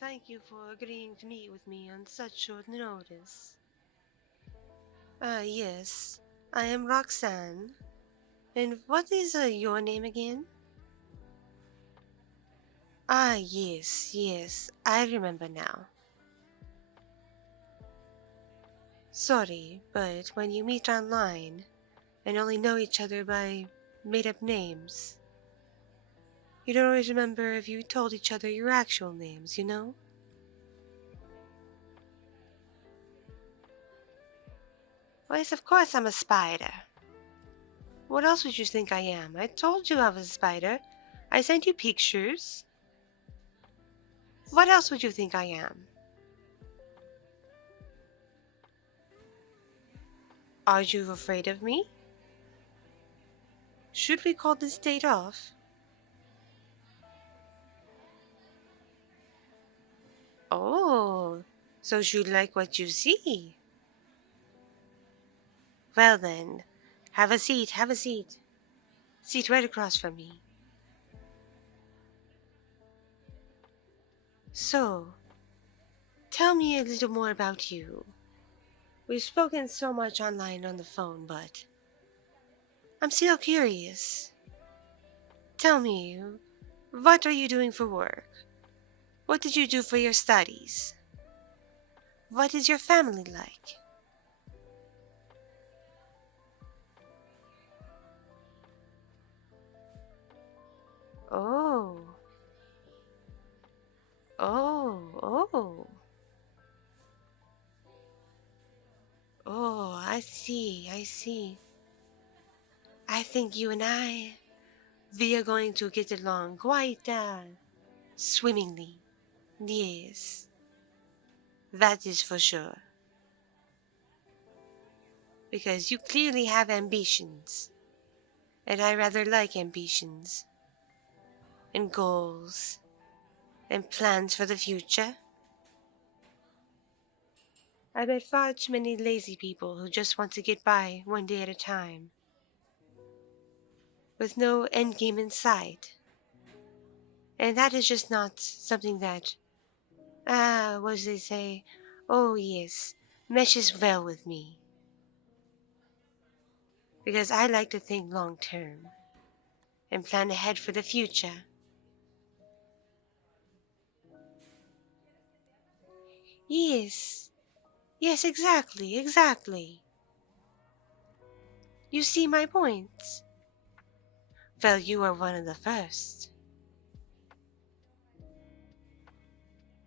thank you for agreeing to meet with me on such short notice. Yes, I am Roxanne. And what is your name again? Yes, I remember now. Sorry, but when you meet online and only know each other by made-up names, you don't always remember if you told each other your actual names, you know? Well, yes, of course I'm a spider. What else would you think I am? I told you I was a spider. I sent you pictures. What else would you think I am? Are you afraid of me? Should we call this date off? Oh, so you like what you see? Well then, have a seat, have a seat. Seat right across from me. So, tell me a little more about you. We've spoken so much online on the phone, but I'm still curious. Tell me, what are you doing for work? What did you do for your studies? What is your family like? Oh, oh. Oh, I see, I see. I think you and we are going to get along quite, swimmingly. Yes, that is for sure. Because you clearly have ambitions, and I rather like ambitions, and goals, and plans for the future. I met far too many lazy people who just want to get by one day at a time, with no end game in sight. And that is just not something that, what do they say? Oh yes, meshes well with me. Because I like to think long term and plan ahead for the future. Yes, yes, exactly, exactly. You see my points? Well, you are one of the first.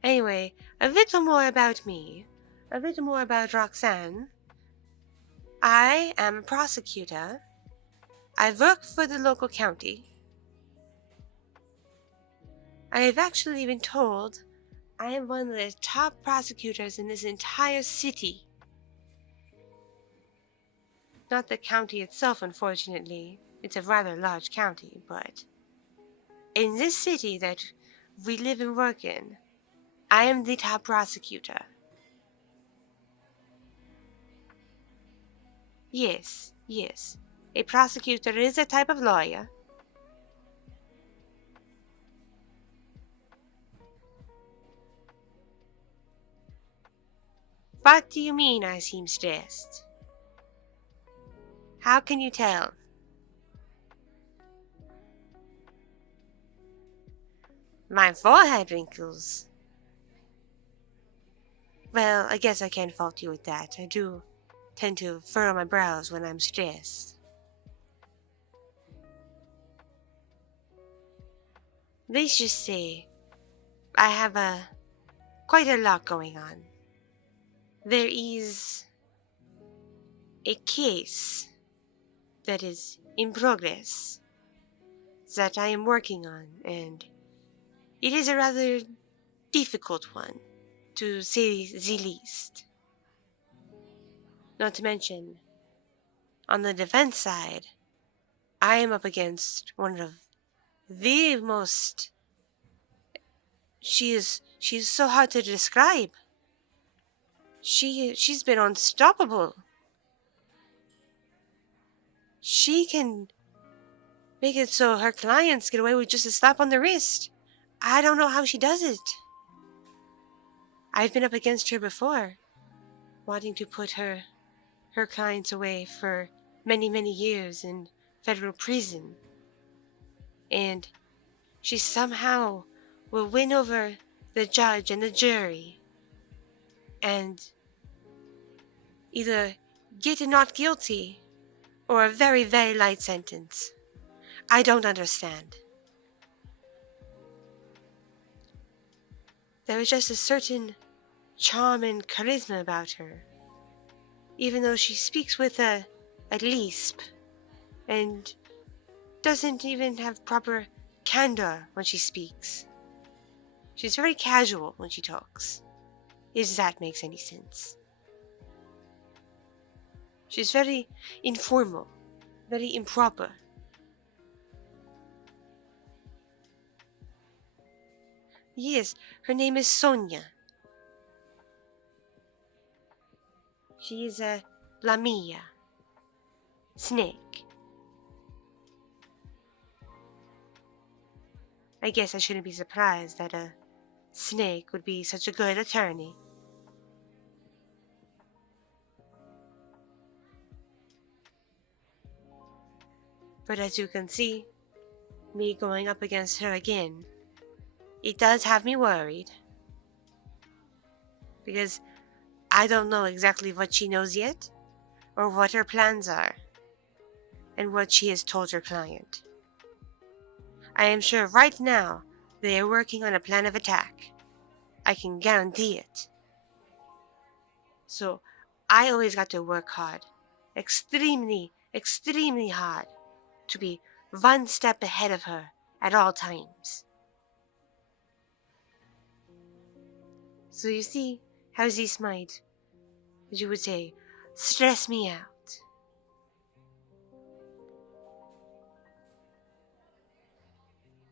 Anyway, a little more about me. A little more about Roxanne. I am a prosecutor. I work for the local county. I have actually been told I am one of the top prosecutors in this entire city. Not the county itself, unfortunately. It's a rather large county, but in this city that we live and work in, I am the top prosecutor. Yes, yes. A prosecutor is a type of lawyer. What do you mean I seem stressed? How can you tell? My forehead wrinkles. Well, I guess I can't fault you with that. I do tend to furrow my brows when I'm stressed. Let's just say I have quite a lot going on. There is a case that is in progress that I am working on, and it is a rather difficult one, to say the least. Not to mention, on the defense side, I am up against one of the most. She is so hard to describe. She's been unstoppable. She can make it so her clients get away with just a slap on the wrist. I don't know how she does it. I've been up against her before, wanting to put her clients away for many, many years in federal prison. And she somehow will win over the judge and the jury and either get a not guilty or a very, very light sentence. I don't understand. There was just a certain charm and charisma about her, even though she speaks with a lisp and doesn't even have proper candor when she speaks. She's very casual when she talks, if that makes any sense. She's very informal, very improper. Yes, her name is Sonia. She is a Lamia. Snake. I guess I shouldn't be surprised that a snake would be such a good attorney. But as you can see, me going up against her again, it does have me worried. Because I don't know exactly what she knows yet, or what her plans are, and what she has told her client. I am sure right now they are working on a plan of attack. I can guarantee it. So I always got to work hard, extremely, extremely hard, to be one step ahead of her at all times. So you see how this might, as you would say, stress me out.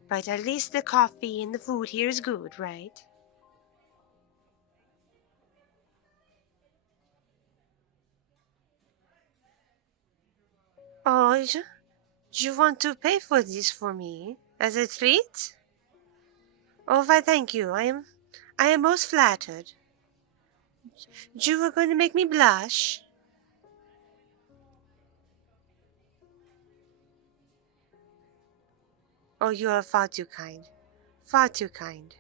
But at least the coffee and the food here is good, right? Oh, you want to pay for this for me as a treat? Oh, why thank you. I am most flattered. You were going to make me blush. Oh, you are far too kind. Far too kind.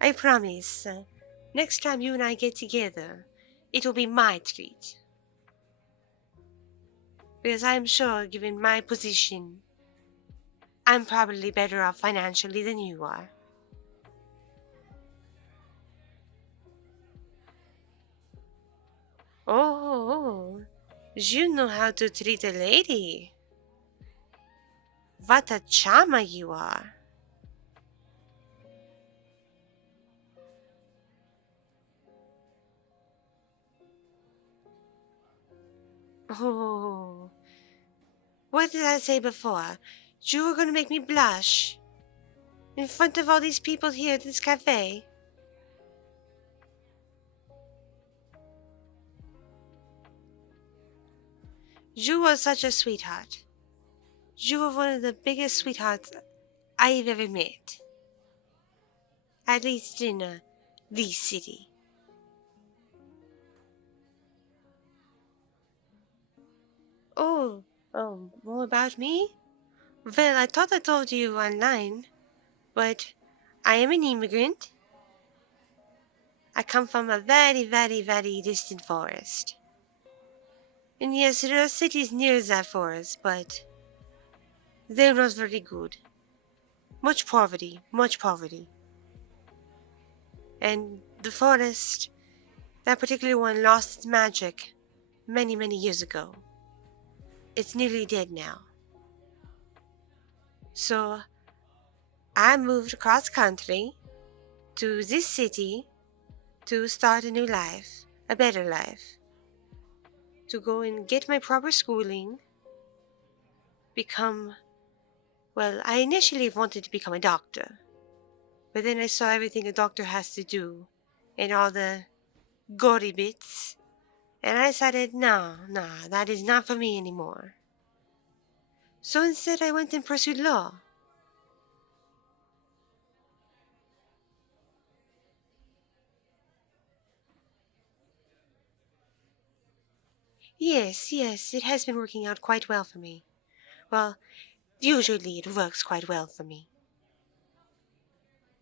I promise, next time you and I get together, it will be my treat. Because I'm sure, given my position, I'm probably better off financially than you are. Oh, you know how to treat a lady. What a charmer you are. Oh, what did I say before? You were going to make me blush in front of all these people here at this cafe. You were such a sweetheart. You were one of the biggest sweethearts I've ever met. At least in this city. Oh, more about me? Well, I thought I told you online, but I am an immigrant. I come from a very, very, very distant forest. And yes, there are cities near that forest, but they're not very good. Much poverty, much poverty. And the forest, that particular one, lost its magic many, many years ago. It's nearly dead now. So I moved across country to this city to start a new life, a better life. To go and get my proper schooling, become, well, I initially wanted to become a doctor. But then I saw everything a doctor has to do and all the gory bits. And I decided, no, that is not for me anymore. So instead I went and pursued law. Yes, yes, it has been working out quite well for me. Well, usually it works quite well for me.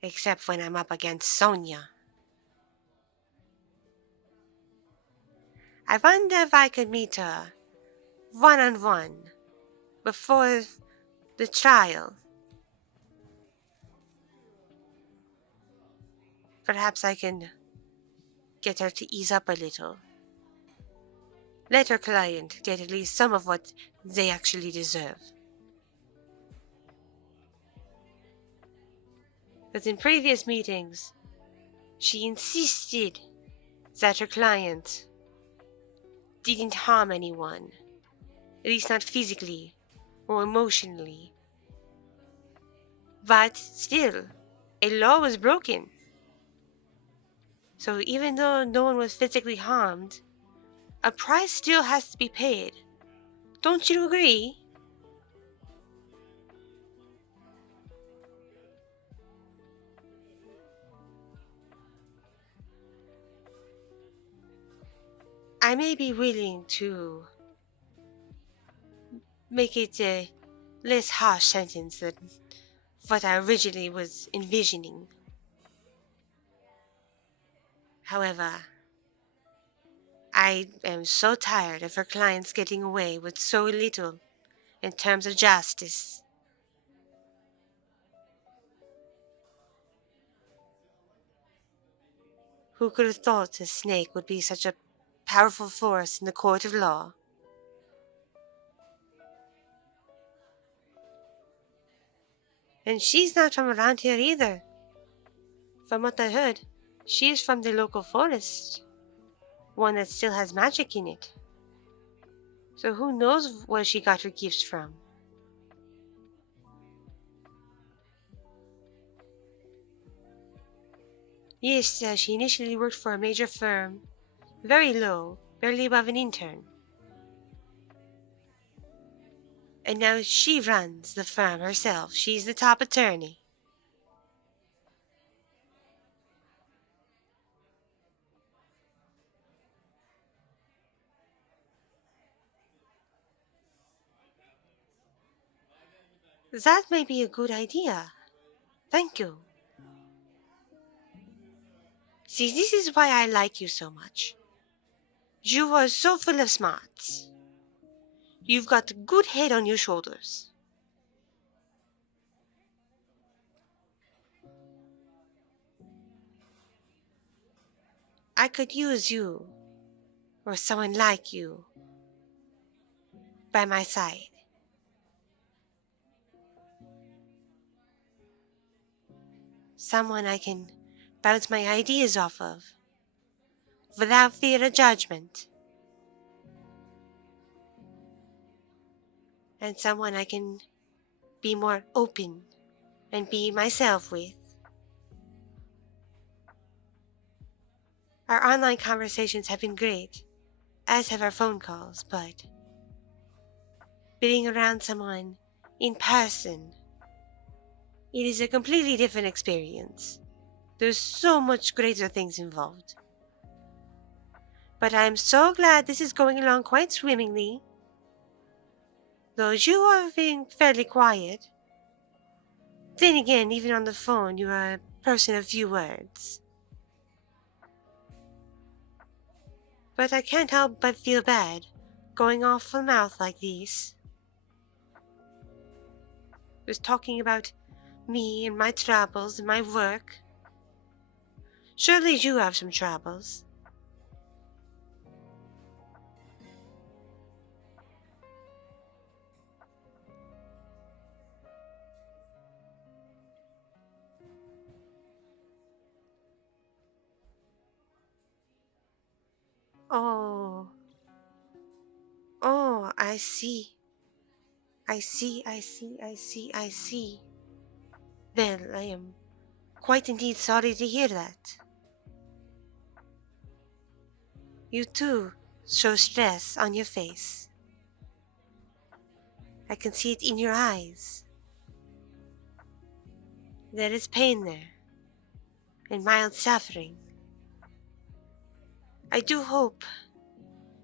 Except when I'm up against Sonia. I wonder if I could meet her one-on-one before the trial. Perhaps I can get her to ease up a little. Let her client get at least some of what they actually deserve. But in previous meetings, she insisted that her client didn't harm anyone, at least not physically or emotionally. But still, a law was broken. So even though no one was physically harmed, a price still has to be paid. Don't you agree? I may be willing to make it a less harsh sentence than what I originally was envisioning. However, I am so tired of her clients getting away with so little in terms of justice. Who could have thought a snake would be such a powerful force in the court of law? And she's not from around here either. From what I heard, she is from the local forest, one that still has magic in it. So who knows where she got her gifts from? Yes, she initially worked for a major firm, very low, barely above an intern. And now she runs the firm herself. She's the top attorney. That may be a good idea. Thank you. See, this is why I like you so much. You are so full of smarts. You've got a good head on your shoulders. I could use you, or someone like you, by my side. Someone I can bounce my ideas off of, without fear of judgment. And someone I can be more open and be myself with. Our online conversations have been great, as have our phone calls, but being around someone in person, it is a completely different experience. There's so much greater things involved. But I'm so glad this is going along quite swimmingly. Though you are being fairly quiet. Then again, even on the phone, you are a person of few words. But I can't help but feel bad going off the mouth like this. Just talking about me and my troubles and my work. Surely you have some troubles. Oh, oh, I see. I see, I see, I see, I see. Well, I am quite indeed sorry to hear that. You too show stress on your face. I can see it in your eyes. There is pain there, and mild suffering. I do hope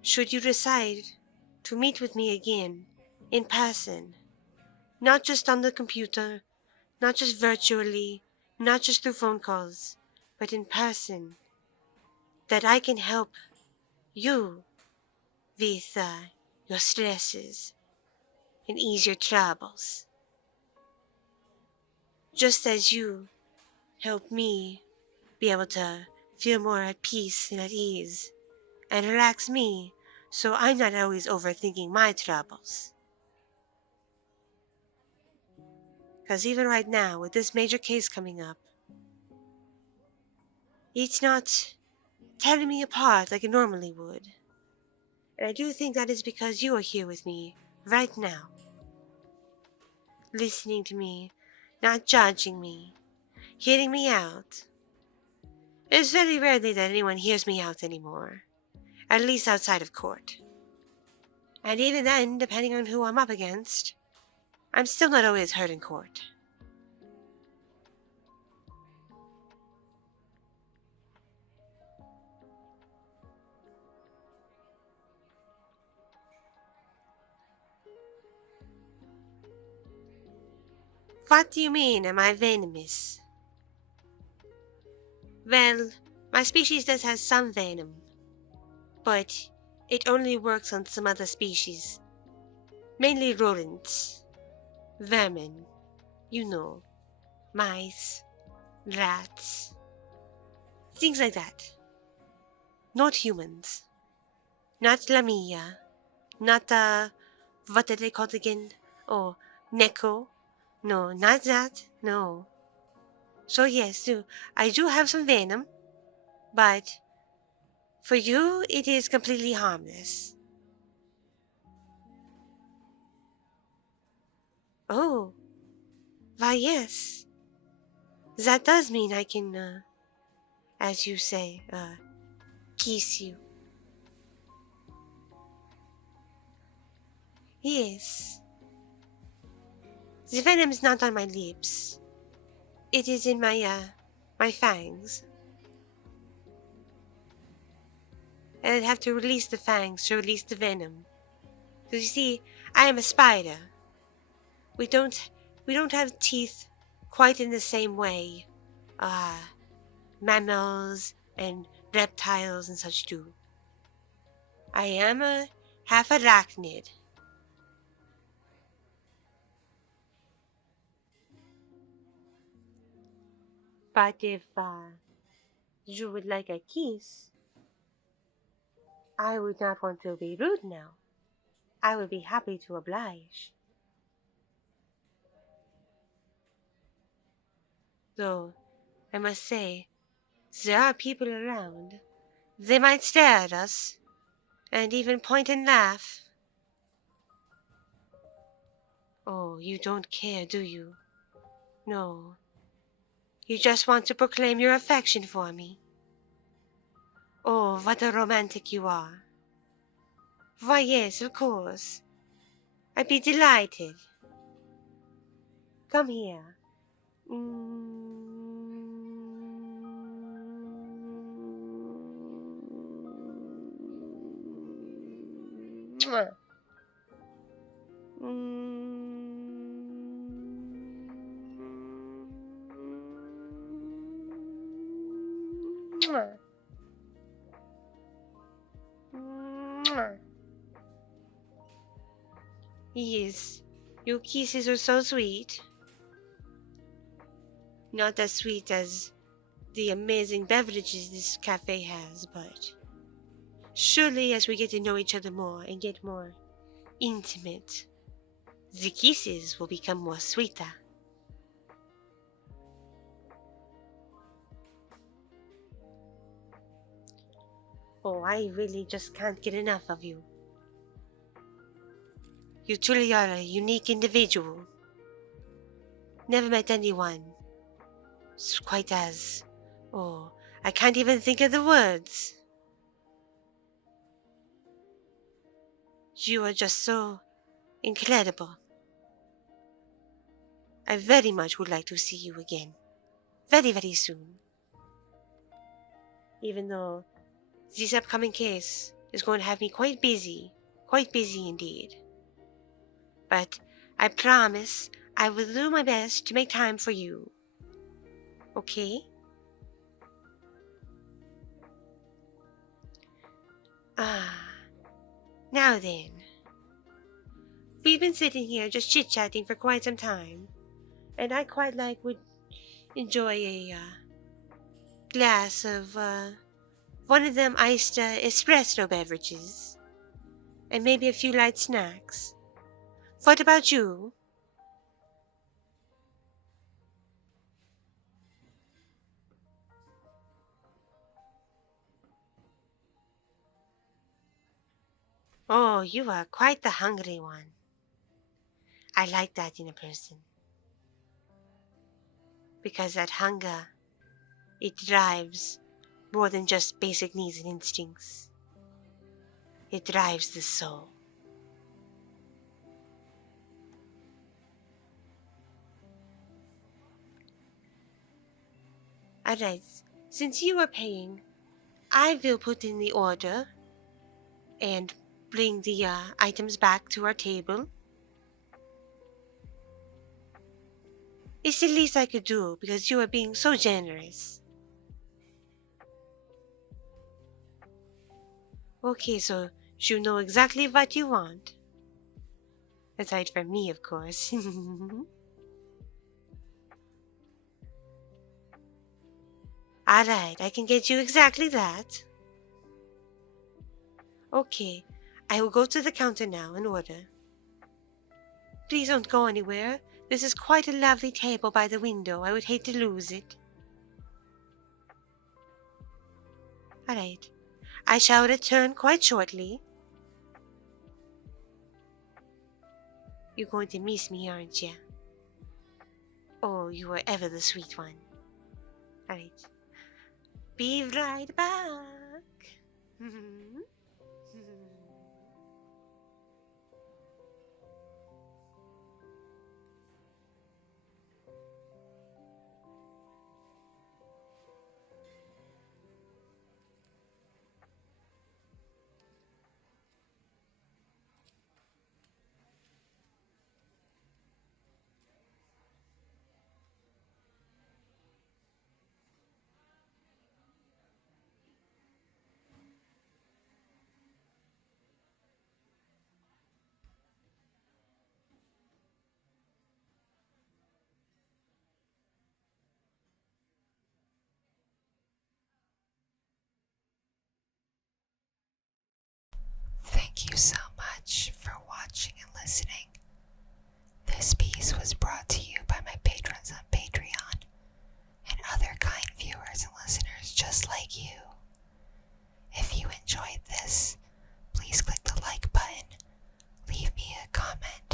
should you decide to meet with me again in person, not just on the computer, not just virtually, not just through phone calls, but in person, that I can help you with your stresses and ease your troubles, just as you help me be able to feel more at peace and at ease and relax me so I'm not always overthinking my troubles. Because even right now, with this major case coming up, it's not tearing me apart like it normally would. And I do think that is because you are here with me right now, listening to me, not judging me, hearing me out. It's very rarely that anyone hears me out anymore, at least outside of court. And even then, depending on who I'm up against, I'm still not always heard in court. What do you mean, am I venomous? Well, my species does have some venom, but it only works on some other species. Mainly rodents, vermin, you know, mice, rats, things like that. Not humans. Not Lamia. Not, what are they called again? Oh, Neko. No, not that. No. So yes, I do have some venom, but for you, it is completely harmless. Oh, why yes. That does mean I can, as you say, kiss you. Yes. The venom is not on my lips. It is in my fangs. And I'd have to release the fangs to release the venom. Because you see, I am a spider. We don't have teeth quite in the same way. Mammals and reptiles and such do. I am a half arachnid. But if you would like a kiss, I would not want to be rude now. I would be happy to oblige. Though, I must say, there are people around. They might stare at us, and even point and laugh. Oh, you don't care, do you? No. You just want to proclaim your affection for me. Oh, what a romantic you are. Why, yes, of course. I'd be delighted. Come here. Mwah. Mwah. Mwah. Yes, your kisses are so sweet. Not as sweet as the amazing beverages this cafe has, but surely as we get to know each other more and get more intimate, the kisses will become more sweeter. Oh, I really just can't get enough of you. You truly are a unique individual. Never met anyone quite as... Oh, I can't even think of the words. You are just so incredible. I very much would like to see you again. Very, very soon. Even though this upcoming case is going to have me quite busy indeed. But I promise I will do my best to make time for you. Okay? Now then. We've been sitting here just chit-chatting for quite some time, and I would enjoy a glass of one of them iced espresso beverages, and maybe a few light snacks. What about you? Oh, you are quite the hungry one. I like that in a person. Because that hunger, it drives more than just basic needs and instincts. It drives the soul. Alright, since you are paying, I will put in the order and bring the items back to our table. It's the least I could do because you are being so generous. Okay, so you know exactly what you want. Aside from me, of course. Alright, I can get you exactly that. Okay, I will go to the counter now and order. Please don't go anywhere. This is quite a lovely table by the window. I would hate to lose it. Alright, I shall return quite shortly. You're going to miss me, aren't you? Oh, you are ever the sweet one. Alright. Be right back. Thank you so much for watching and listening. This piece was brought to you by my patrons on Patreon and other kind viewers and listeners just like you. If you enjoyed this, please click the like button, leave me a comment,